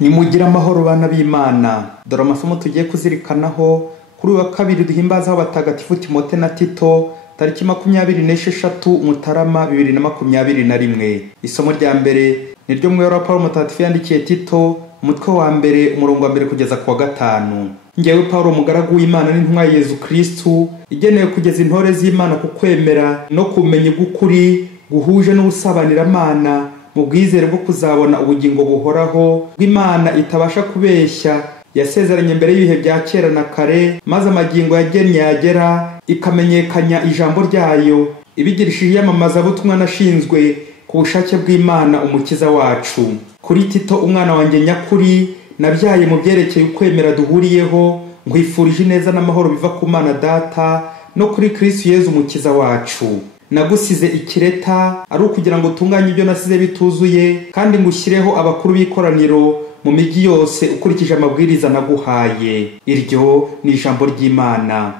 Nimugira amahoro bana b'Imana. Dore amasomo tugiye kuzirikanaho kuri wa kabiri duhimbazaho batagatifu Timote na Tito tariki 26 Mutarama 2021. Isomo rya mbere niryo mu Europa Paulo mutagatifu yandikiye Tito umutwe wa mbere umurongo wa mbere kugeza ku wa 5. Ngewe Paulo mugaragu w'Imana n'intumwa ya Yesu Kristo igenewe kugeza intore z'Imana ku kwemera no kumenya gukuri guhuje n'ubusabanira-mana mu bwizere bwo kuzabona ubugingo buhoraho bw'Imana itabasha kubeshya yasezeranye mbere y'ibihe bya kera na kare, maze amagingo yagennye yagera ikamenyekanya ijambo ryayo ibigirishije iyamamaza butumwa nashinzwe ku bushake bw'Imana umukiza wacu. Kuri Tito umwana wanjye nyakuri nabyaye mu byerekeye ukwemera duhuriyeho, nkwifurije neza n'amahoro biva ku Mana Data no kuri Kristo Yesu umukiza wacu. Nagusize ikireta ari ukugira ngo tunganye ibyo nasize bituzuye, kandi ngushyireho abakuru b'ikoraniro mu migi yose ukurikije amabwiriza naguhaye. Iryo ni ijambo ry'Imana.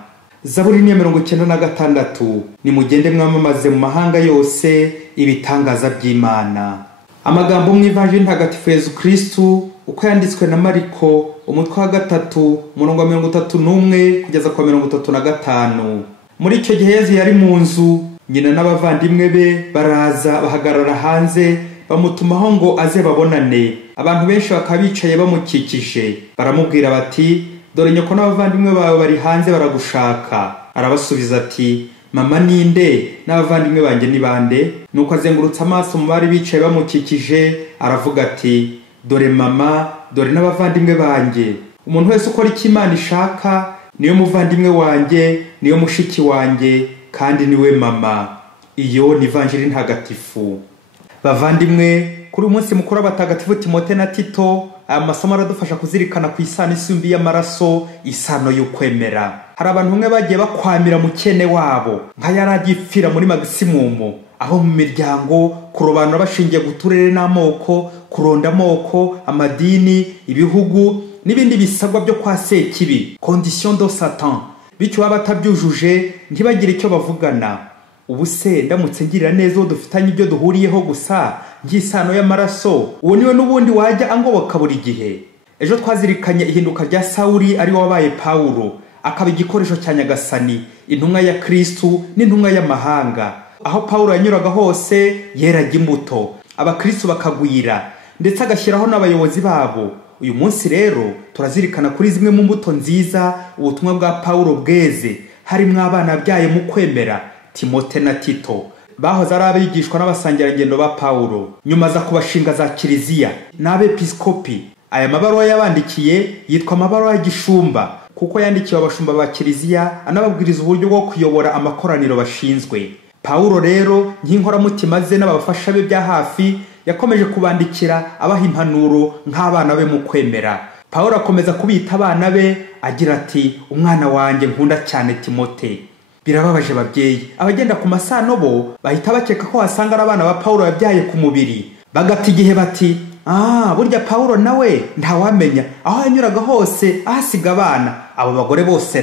Zaburi 96. Nimugende mwamamaze mu mahanga yose ibitangaza by'Imana. Amagambo mu Ivanjili ntagatifu Yesu Kristo uko yanditswe na Mariko umutwe wa 3 umurongo wa 31 kugeza ku 35. Muri icyo gihe Yesu yari mu nzu, nyina n'abavandimwe be baraza bahagarara hanze bamutumaho ngo aze babonane. Abantu benshi bakabicaye bamukikije, baramubwira bati, dore nyoko n'abavandimwe bawe bari hanze baragushaka. Arabasubiza ati, mama ninde n'abavandimwe banjye ni bande? Nuko azengurutsa amaso mu bari bicaye bamukikije aravuga ati, dore mama, dore n'abavandimwe banjye. Umuntu wese ukora icyo Imana ishaka niyo muvandimwe wanjye, niyo mushiki wanjye, kandi niwe mama. Iyo ni Ivanjili ntagatifu. Bavandimwe, kuri umunsi mukuru w'abatagatifu Timote na Tito, aya masomo aradufasha kuzirikana ku isano isumbi y'amaraso, isano y'ukwemera. Hari abantu bamwe bagiye bakwamira mu cyene wabo nka yaragipfira muri magisimumu, aho mu miryango kurobanura bashingiye guturere n'amoko, kuronda amoko, amadini, ibihugu n'ibindi bisabwa byo kwa Sekibi, condition de Satan. Bityo baba batabyujuje ntibagire icyo bavugana. Ubu se ndamutse ngirira neza uwo dufitanye ibyo duhuriyeho gusa by'isano y'amaraso, uwo niwe n'ubundi wajya angoboka buri gihe? Ejo twazirikanye ihinduka rya Sawuli ari wabaye Paulo, akaba igikoresho cya Nyagasani, intumwa ya Kristo n'intumwa y'amahanga. Aho Paulo yanyuraga hose yeraga imbuto, abakristo bakagwira, ndetse agashyiraho n'abayobozi babo. Uyu munsi rero turazirikana kuri zimwe mu mbuto nziza ubutumwa bwa Paulo bweze, harimo abana byaye mu kwemera, Timote na Tito. Bahoze ari abigishwa n'abasangirangendo ba Paulo, nyuma za kubashinga za kiliziya n'abepiskopi. Aya mabaruwa yabandikiye yitwa amabaruwa y'igishumba, kuko yandikiwe abashumba ba kiliziya anababwiriza uburyo bwo kuyobora amakoraniro bashinzwe. Paulo rero nk'inkoramutima ze n'abafasha be bya hafi yakomeje kubandikira abaha impanuro nk'abana be mu kwemera. Paulo akomeza kubita abana be agira ati, umwana wanjye nkunda cyane Timote. Birababaje babyeyi, abagenda ku masano bo bahita bakeka ko wasanga ari abana ba Paulo yabyaye ku mubiri, bagata igihe bati, burya Paulo nawe ntawamenya aho yanyuraga hose ahasiga abana. Abo bagore bose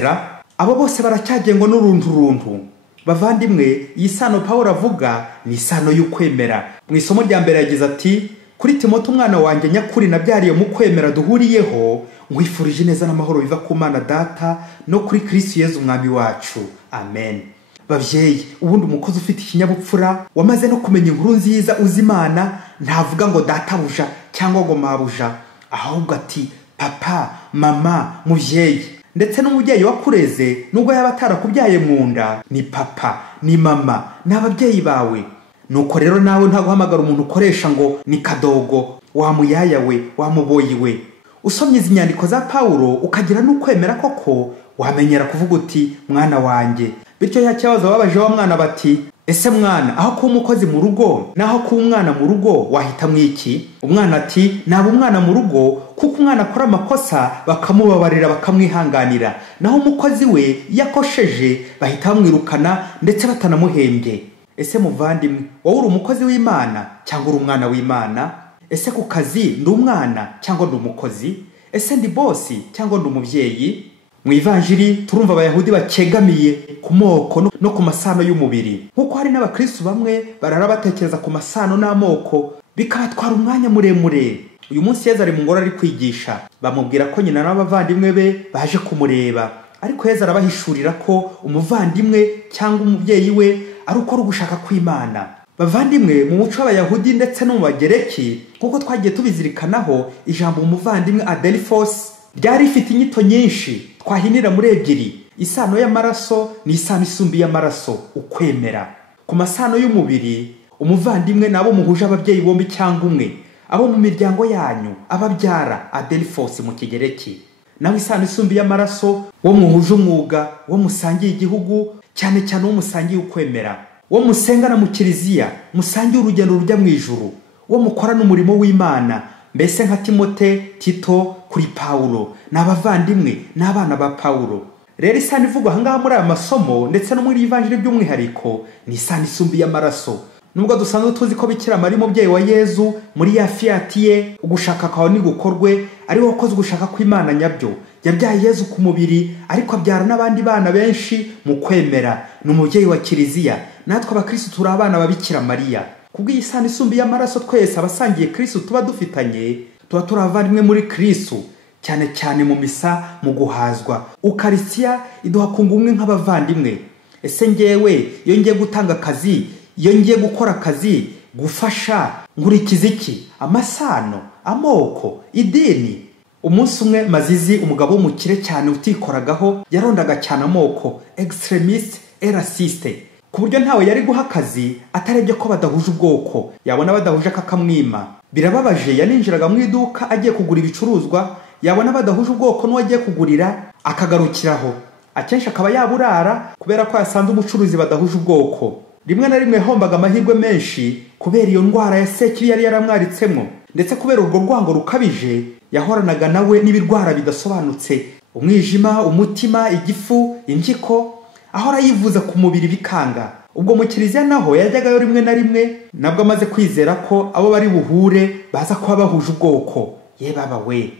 abo bose baracyagengwa n'urunturuntu. Bavandimwe, iyi sano Paulo avuga ni isano y'ukwemera. Mu isomo rya mbere yagize ati, kuri Timote umwana wanjye nyakuri nabyariye mu kwemera duhuriyeho, nkwifurije neza n'amahoro biva ku Mana Data no kuri Kristo Yesu umwami wacu. Amen. Bavyeyi, ubundi umukozi ufite ikinyabupfura wamaze no kumenya inkuru nziza uzi Imana ntavuga ngo databuja cyangwa ngo mabuja, ahubwo ati papa, mama, muvyeyi. Ndetse n'umubyeyi wakureze nubwo yaba atarakubyaye mu nda, ni papa, ni mama, n'ababyeyi bawe. Nuko rero nawe nta guhamagara umuntu ukoresha ngo ni kadogo, wa muyaya we, wa muboyi we. Usomye izi nyandiko za Paulo ukagira n'ukwemera koko, wamenyera kuvuga uti mwana wanjye. Bityo ya kibazo babaje wa mwana bati, ese mwana, aho kuba umukozi mu rugo naho kuba umwana mu rugo wahita mwiki? Umwana ati, naba umwana mu rugo kuko umwana akora amakosa bakamubabarira bakamwihanganira, naho umukozi we yakosheje bahita bamwirukana ndetse batanamuhembye. Ese muvandimwe, wowe uri umukozi w'Imana cyangwa uri umwana w'Imana? Ese ku kazi ndi umwana cyangwa ndi umukozi? Ese ndi bosi cyangwa ndi umubyeyi? Mu Ivanjili turumva abayahudi bakegamiye ku moko no ku masano y'umubiri, nkuko hari n'abakristo bamwe barara batekereza ku masano n'amoko bikabatwara umwanya muremure. uyu munsi Yezu ari mu ngoro ari kwigisha, bamubwira ko nyina n'abavandimwe be baje kumureba, ariko Yezu arabahishurira ko umuvandimwe cyangwa umubyeyi we ari ukora ugushaka kw'Imana. Bavandimwe, mu muco w'Abayahudi ndetse no mu Bagereki, nk'uko twagiye tubizirikanaho, ijambo umuvandimwe adelphos ryari rifite inyito nyinshi twahinira muri ebyiri: isano y'amaraso n'isano isumbiye amaraso, ukwemera. Ku masano y'umubiri, umuvandimwe nabo muhuje ababyeyi bombi cyangwa umwe, abo mu miryango yanyu, ababyara, adelphos mu Kigereki. Naho isano isumbiye amaraso, wo muhuje umwuga, wo musangiye igihugu, cyane cyane wo musangiye ukwemera, wo musengana mu kiliziya, musangiye urugendo rujya mu ijuru, wo mukorana umurimo w'Imana, mbese nka Timote, Tito kuri Paulo, n'abavandimwe n'abana ba Paulo. Rero isano ivugwa ahangaha muri aya masomo ndetse no muri ivanjiri by'umwihariko ni isano isumbiye amaraso. Nubwo dusanzwe tuzi ko Bikira Mariya umubyeyi wa Yezu muri ya fiyati ye, ugushaka kwawe nigukorwe, ari we wakoze ugushaka kw'Imana nyabyo. Yabyaye Yezu ku mubiri, ariko abyara n'abandi bana benshi mu kwemera. Ni umubyeyi wa kiliziya, natwe abakristo turi abana ba Bikira Mariya. Kubw'iyi sano isumbiye amaraso, twese abasangiye Kristo tuba dufitanye, tuba turi abavandimwe muri Kristo, cyane cyane mu misa, mu guhazwa. Ukaristiya iduha kunga umwe nk'abavandimwe. Ese ngewe iyo ngiye gutanga akazi, iyo ngiye gukora akazi, gufasha, nkurikiza iki? Amasano, amoko, idini? Umunsi umwe Mazizi, umugabo w'umukire cyane utikoragaho, yarondaga cyane amoko, extremiste et raciste, ku buryo ntawe yari guha akazi atarebye ko badahuje ubwoko, yabona badahuje akakamwima. Birababaje, yaninjiraga mu iduka agiye kugura ibicuruzwa, yabona badahuje ubwoko n'uwo agiye kugurira akagarukiraho. Akenshi akaba yaburara kubera ko yasanze umucuruzi badahuje ubwoko. Rimwe na rimwe yahombaga amahirwe menshi kubera iyo ndwara ya sekiri yari yaramwaritsemo, ndetse kubera urwo rwango rukabije yahoranaga nawe n'ibirwara bidasobanutse: umwijima, umutima, igifu, impyiko, ahora yivuza ku mubiri bikanga. Ubwo mu kiliziya naho yajyagayo rimwe na rimwe, nabwo amaze kwizera ko abo bari buhure baza kuba bahuje ubwoko. Ye baba we!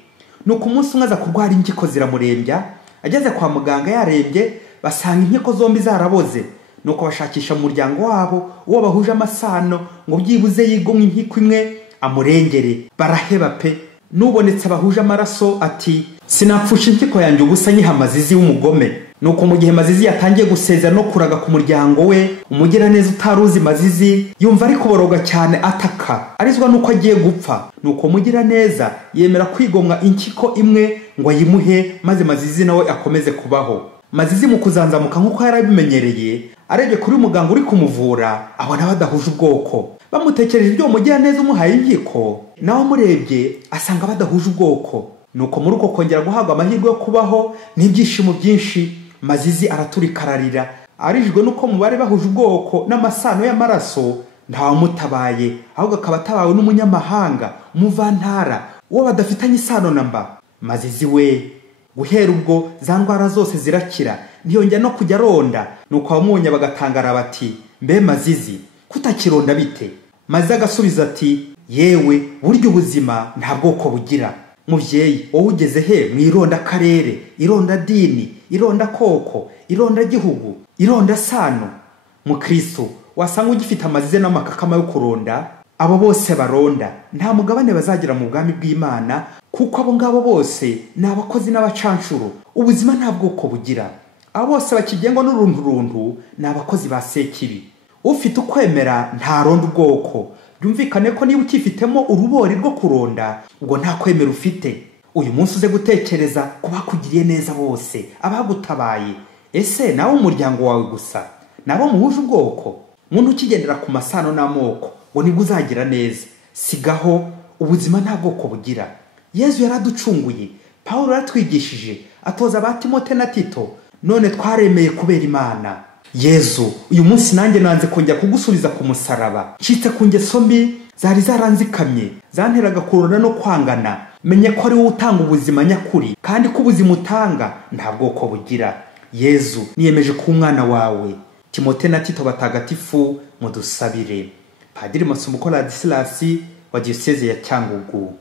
Nuko umunsi umwe aza kurwara impyiko ziramurembya. Ageze kwa muganga yarembye, basanga impyiko zombi zaraboze. Nuko bashakisha mu muryango wabo uwo bahuje amasano ngo byibuze yigomwe impyiko imwe amurengere. Baraheba pe! Nubonetse bahuje amaraso ati, sinapfusha impyiko yanjye ubusa nyiha Mazizi w'umugome. Nuko mu gihe Mazizi yatangiye gusezera no kuraga ku muryango we, umugiraneza utaruzi Mazizi yumva ari kuboroga cyane, ataka arizwa nuko agiye gupfa. Nuko umugiraneza yemera kwigomwa impyiko imwe ngo ayimuhe, maze Mazizi nawe akomeze kubaho. Mazizi mu kuzanzamuka nk'uko yari abimenyereye, arebye kuri muganga uri kumuvura, abona badahuje ubwoko. Bamutekereje ibyo umugiraneza umuhaye impyiko, nawe amurebye asanga badahuje ubwoko. Nuko muri uko kongera guhabwa amahirwe yo kubaho n'ibyishimo byinshi, Mazizi araturikararira, arijwe nuko mu bari bahuje ubwoko n'amasano y'amaraso ntawamutabaye, ahubwo akaba atabawe n'umunyamahanga, umuvantara, uwo badafitanye isano namba. Mazizi we! Guhera ubwo za ndwara zose zirakira, ntiyongera no kujya ronda. Nuko abamubonye bagatangara bati, mbe Mazizi, kutakironda bite? Mazizi agasubiza ati, yewe burya ubuzima nta bwoko bugira. Muvyeyi, wowe ugeze he mwironda karere, ironda dini, ironda koko, ironda gihugu, ironda sano? Mu Kristo wasanga ugifite Amazizi n'amakakama yo kuronda. Abo bose baronda nta mugabane bazagira mu bwami bw'Imana, kuko abo ngabo bose ni abakozi n'abacanshuro. Ubuzima nta bwoko bugira. Abo bose bakigengwa n'urunturuntu ni abakozi ba sekibi. Ufite ukwemera ntaronda ubwoko. Byumvikane ko niba ukifitemo urubori rwo kuronda, ubwo nta kwemera ufite. Uyu munsi uze gutekereza ku bakugiriye neza bose, abagutabaye. Ese nawe umuryango wawe gusa nabo muhuje ubwoko? Muntu ukigendera ku masano n'amoko ngo nibwo uzagira neza. Sigaho, ubuzima nta bwoko bugira. Yezu yaraducunguye, Paulo yaratwigishije, atoza ba Timote na Tito, none twaremeye kubera Imana. Yezu, uyu munsi nanjye nanze kongera kugusubiza ku musaraba. Ncitse ku ngeso mbi zari zaranzikamye, zanteraga kurona no kwangana. Menye ko ari wowe utanga ubuzima nyakuri, kandi ko ubuzima utanga nta bwoko bugira. Yezu, niyemeje ku mwana wawe. Timote na Tito batagatifu, mudusabire. Padiri Masumuko Ladislasi wa Diocese ya Cyangugu.